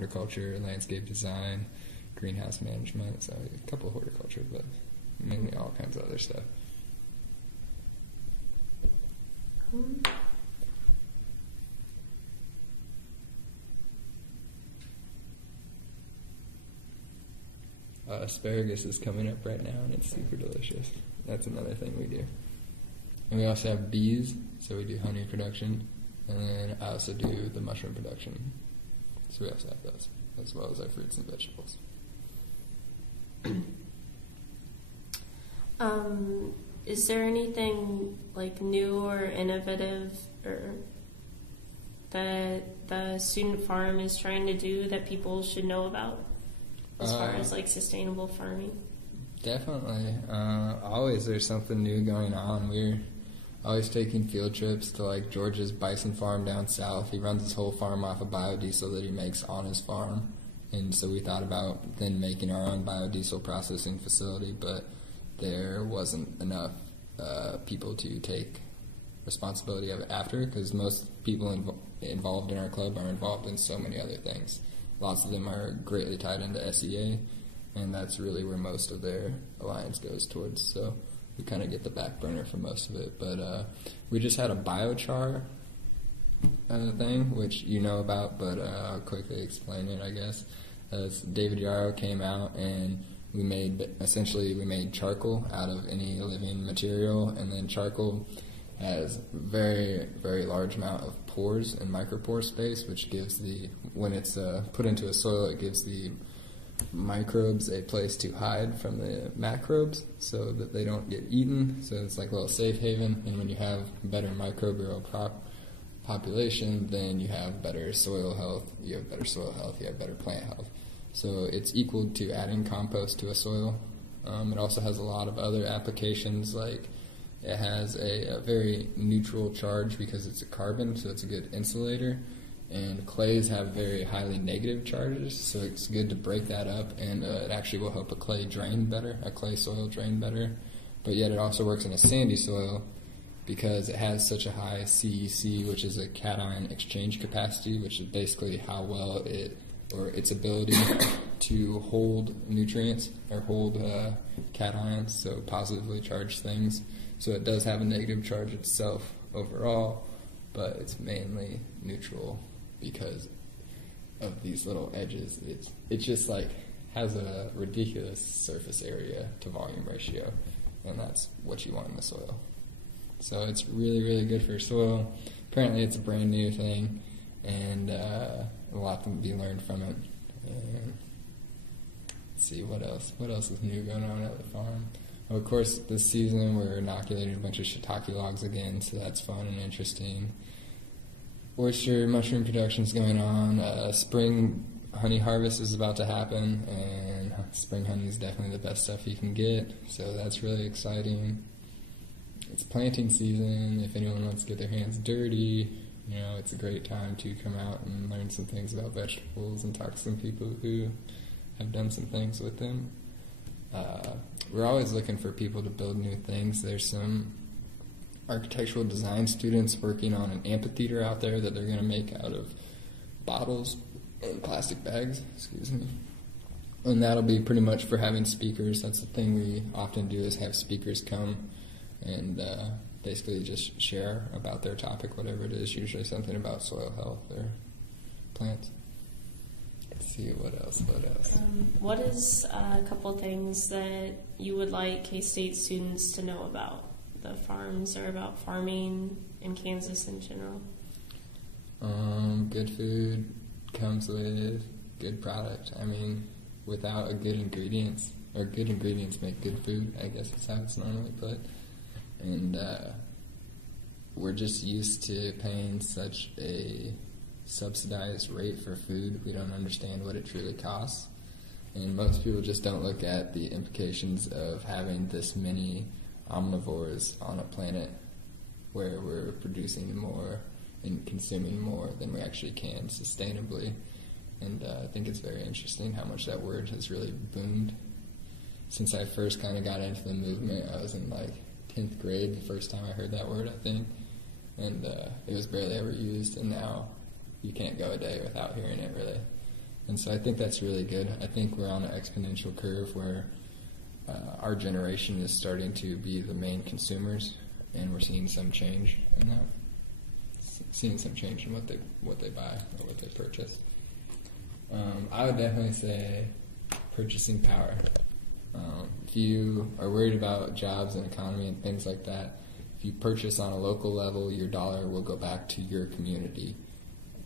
horticulture, landscape design, greenhouse management, so a couple of horticulture, but mainly all kinds of other stuff. Asparagus is coming up right now, and it's super delicious. That's another thing we do. And we also have bees, so we do honey production, and then I also do the mushroom production. So we also have those, as well as our fruits and vegetables. Is there anything like new or innovative or that the student farm is trying to do that people should know about as far as like sustainable farming? Definitely. Always there's something new going on. We're always taking field trips to like George's bison farm down south. He runs his whole farm off of biodiesel that he makes on his farm. And so we thought about then making our own biodiesel processing facility, but there wasn't enough people to take responsibility of it after, because most people involved in our club are involved in so many other things. Lots of them are greatly tied into SEA, and that's really where most of their alliance goes towards. So we kind of get the back burner for most of it. But we just had a biochar thing, which you know about, but I'll quickly explain it, I guess. David Yarrow came out, and we made charcoal out of any living material, and then charcoal has very, very large amount of pores and micropore space, which gives when it's put into a soil, it gives the microbes a place to hide from the macrobes so that they don't get eaten. So it's like a little safe haven, and when you have better microbial population, then you have better soil health, you have better plant health. So it's equal to adding compost to a soil. It also has a lot of other applications, like it has a very neutral charge because it's a carbon, so it's a good insulator. And clays have very highly negative charges, so it's good to break that up, and it actually will help a clay soil drain better. But yet it also works in a sandy soil because it has such a high CEC, which is a cation exchange capacity, which is basically how well its ability to hold nutrients or hold cations, so positively charged things. So it does have a negative charge itself overall, but it's mainly neutral because of these little edges. It just like has a ridiculous surface area to volume ratio, and that's what you want in the soil. So it's really, really good for soil. Apparently it's a brand new thing, and a lot to be learned from it. And let's see what else is new going on at the farm. Well, of course, this season we're inoculating a bunch of shiitake logs again, so that's fun and interesting. Oyster mushroom production's going on. Spring honey harvest is about to happen, and spring honey is definitely the best stuff you can get, so that's really exciting. It's planting season. If anyone wants to get their hands dirty, it's a great time to come out and learn some things about vegetables and talk to some people who have done some things with them. We're always looking for people to build new things. There's some architectural design students working on an amphitheater out there that they're going to make out of bottles and plastic bags, and that'll be pretty much for having speakers. That's the thing we often do, is have speakers come and basically just share about their topic, whatever it is, usually something about soil health or plants. Let's see, what else? What is a couple things that you would like K-State students to know about the farms or about farming in Kansas in general? Good food comes with good product. I mean, without good ingredients make good food, I guess is how it's normally put. And we're just used to paying such a subsidized rate for food. We don't understand what it truly costs. And most people just don't look at the implications of having this many omnivores on a planet where we're producing more and consuming more than we actually can sustainably. And I think it's very interesting how much that word has really boomed. Since I first kind of got into the movement, I was in like 10th grade the first time I heard that word, I think. And it was barely ever used, and now you can't go a day without hearing it, really. And so I think that's really good. I think we're on an exponential curve where our generation is starting to be the main consumers, and we're seeing some change in that. Seeing some change in what they buy or what they purchase. I would definitely say purchasing power. If you are worried about jobs and economy and things like that, if you purchase on a local level, your dollar will go back to your community.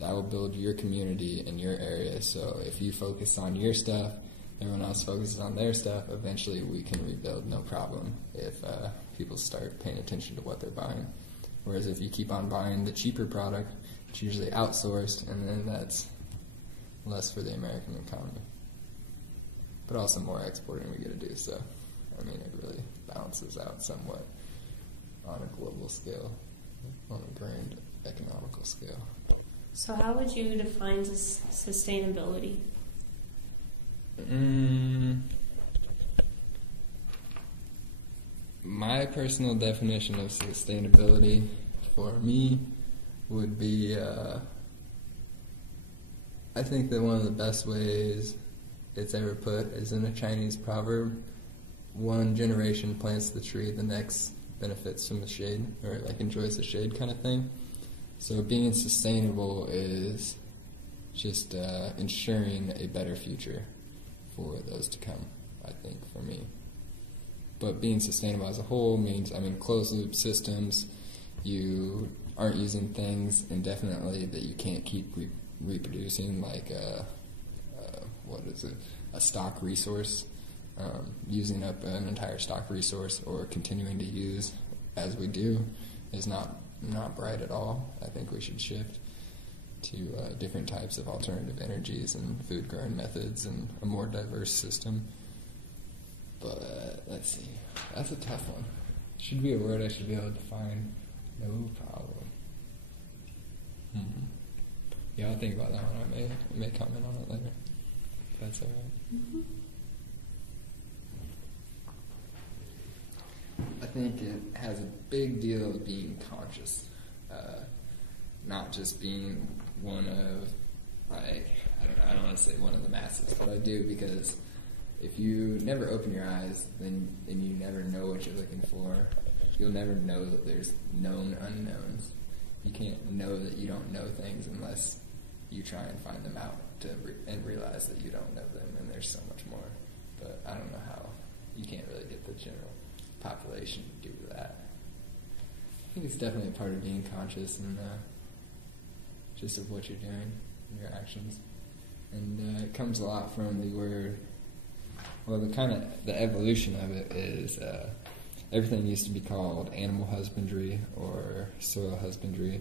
That will build your community in your area. So if you focus on your stuff, everyone else focuses on their stuff, eventually we can rebuild no problem if people start paying attention to what they're buying. Whereas if you keep on buying the cheaper product, it's usually outsourced, and then that's less for the American economy. But also more exporting we get to do, so I mean it really balances out somewhat on a global scale, on a grand economical scale. So how would you define sustainability? My personal definition of sustainability for me would be, I think that one of the best ways it's ever put is in a Chinese proverb: one generation plants the tree, the next benefits from the shade, or like enjoys the shade kind of thing. So being sustainable is just ensuring a better future for those to come, I think, for me. But being sustainable as a whole means, closed-loop systems, you aren't using things indefinitely that you can't keep reproducing, like a stock resource. Using up an entire stock resource or continuing to use as we do is not bright at all. I think we should shift to different types of alternative energies and food growing methods and a more diverse system. But let's see, that's a tough one. Should be a word I should be able to define. No problem. Yeah, I'll think about that one. I may comment on it later. If that's all right. Mm-hmm. I think it has a big deal of being conscious, not just being one of, like, I don't want to say one of the masses, but I do, because if you never open your eyes, then you never know what you're looking for. You'll never know that there's known unknowns. You can't know that you don't know things unless you try and find them out and realize that you don't know them, and there's so much more. But I don't know how. You can't really get the general population to do that. I think it's definitely a part of being conscious and just of what you're doing, your actions. And it comes a lot from the word, well, the evolution of it is everything used to be called animal husbandry or soil husbandry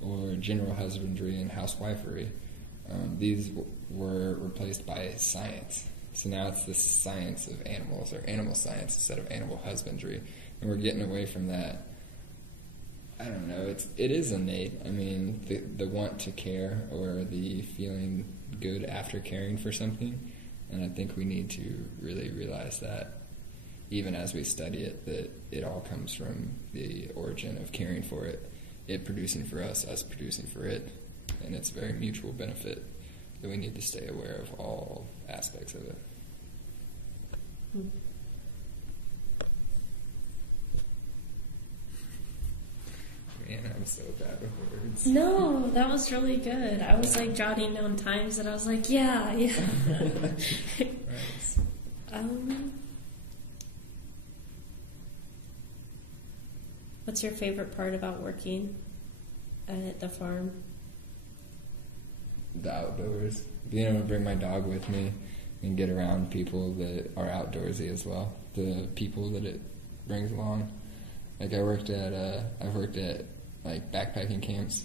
or general husbandry and housewifery. These were replaced by science. So now it's the science of animals, or animal science instead of animal husbandry. And we're getting away from that. I don't know, it is innate. I mean, the want to care or the feeling good after caring for something. And I think we need to really realize that, even as we study it, that it all comes from the origin of caring for it, it producing for us producing for it. And it's a very mutual benefit that we need to stay aware of all aspects of it. Man, I'm so bad with words. No, that was really good. I was like jotting down times that I was like, yeah. Right. What's your favorite part about working at the farm? The outdoors. Being able to bring my dog with me and get around people that are outdoorsy as well. The people that it brings along. Like I've worked at like backpacking camps,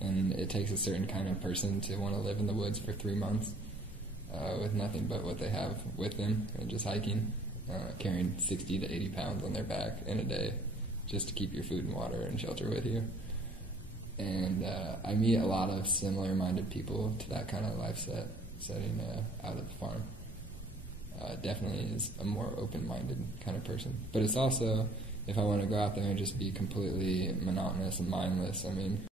and it takes a certain kind of person to want to live in the woods for 3 months with nothing but what they have with them and just hiking, carrying 60 to 80 pounds on their back in a day just to keep your food and water and shelter with you. And I meet a lot of similar-minded people to that kind of setting out at the farm. Definitely is a more open-minded kind of person. But it's also, if I want to go out there and just be completely monotonous and mindless, I mean,